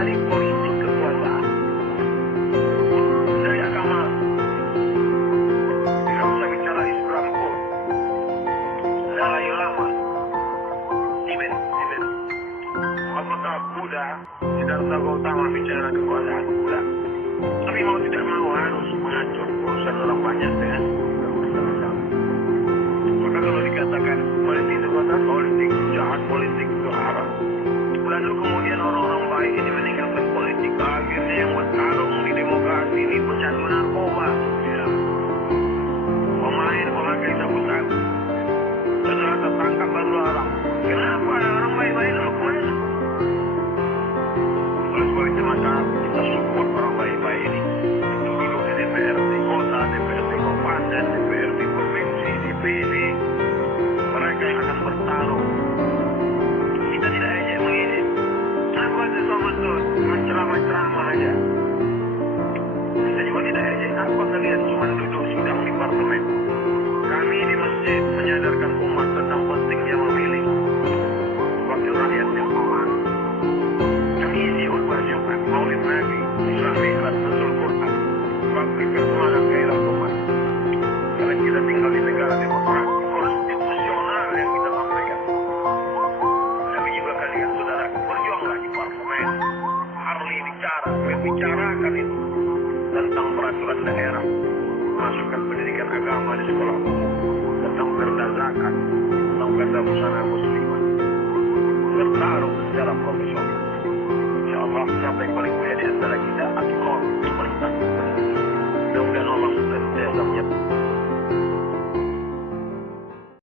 dari politik kekuasaan, dari agama. Tidak usah bicara Islam pun, Dalai Lama, Tibet. Apakah Buddha, Siddhartha Gautama bicara kekuasaan? Tidak. Tapi mau tidak mau harus mengatur urusan orang banyak dengan kekuasaan. Maka kalau dikatakan politik kekuasaan, politik jahat, politik itu haram. Lalu kemudian orang-orang baik ini meninggalkan politik, akhirnya yang bertarung di demokrasi ini pecandu narkoba, ya. Pemain pemakai sabu-sabu, setelah tertangkap baru orang. Kenapa orang baik-baik dulu kemana? Oleh sebab itu maka kita support orang baik-baik ini. Itu duduk di DPRD kota, DPRD kabupaten, DPRD provinsi, DPD. Mereka yang akan bertarung. Kita tidak hanya mengisi. Apa itu sama tuh? Menceramah-ceramah aja. Kita juga tidak hanya. Apa kalian cuma duduk sidang di parlemen? Kami di masjid menyadarkan umat tentang pentingnya memilih wakil rakyat yang aman. Kami isi khutbah Jumat, Maulid Nabi, Isra Mi'raj, Nuzul Quran, memberikan semangat gairah umat. Karena kita tinggal di negara demokrasi konstitusional yang kita sampaikan. Tapi juga kalian saudara berjuanglah di parlemen. Harli bicarakan itu tentang peraturan daerah, masukkan pendidikan agama di sekolah umum, tentang perda zakat, tentang perda busana muslimah. Bertarung secara profesional. Insya Allah siapa yang paling mulia di antara kita atau pemerintah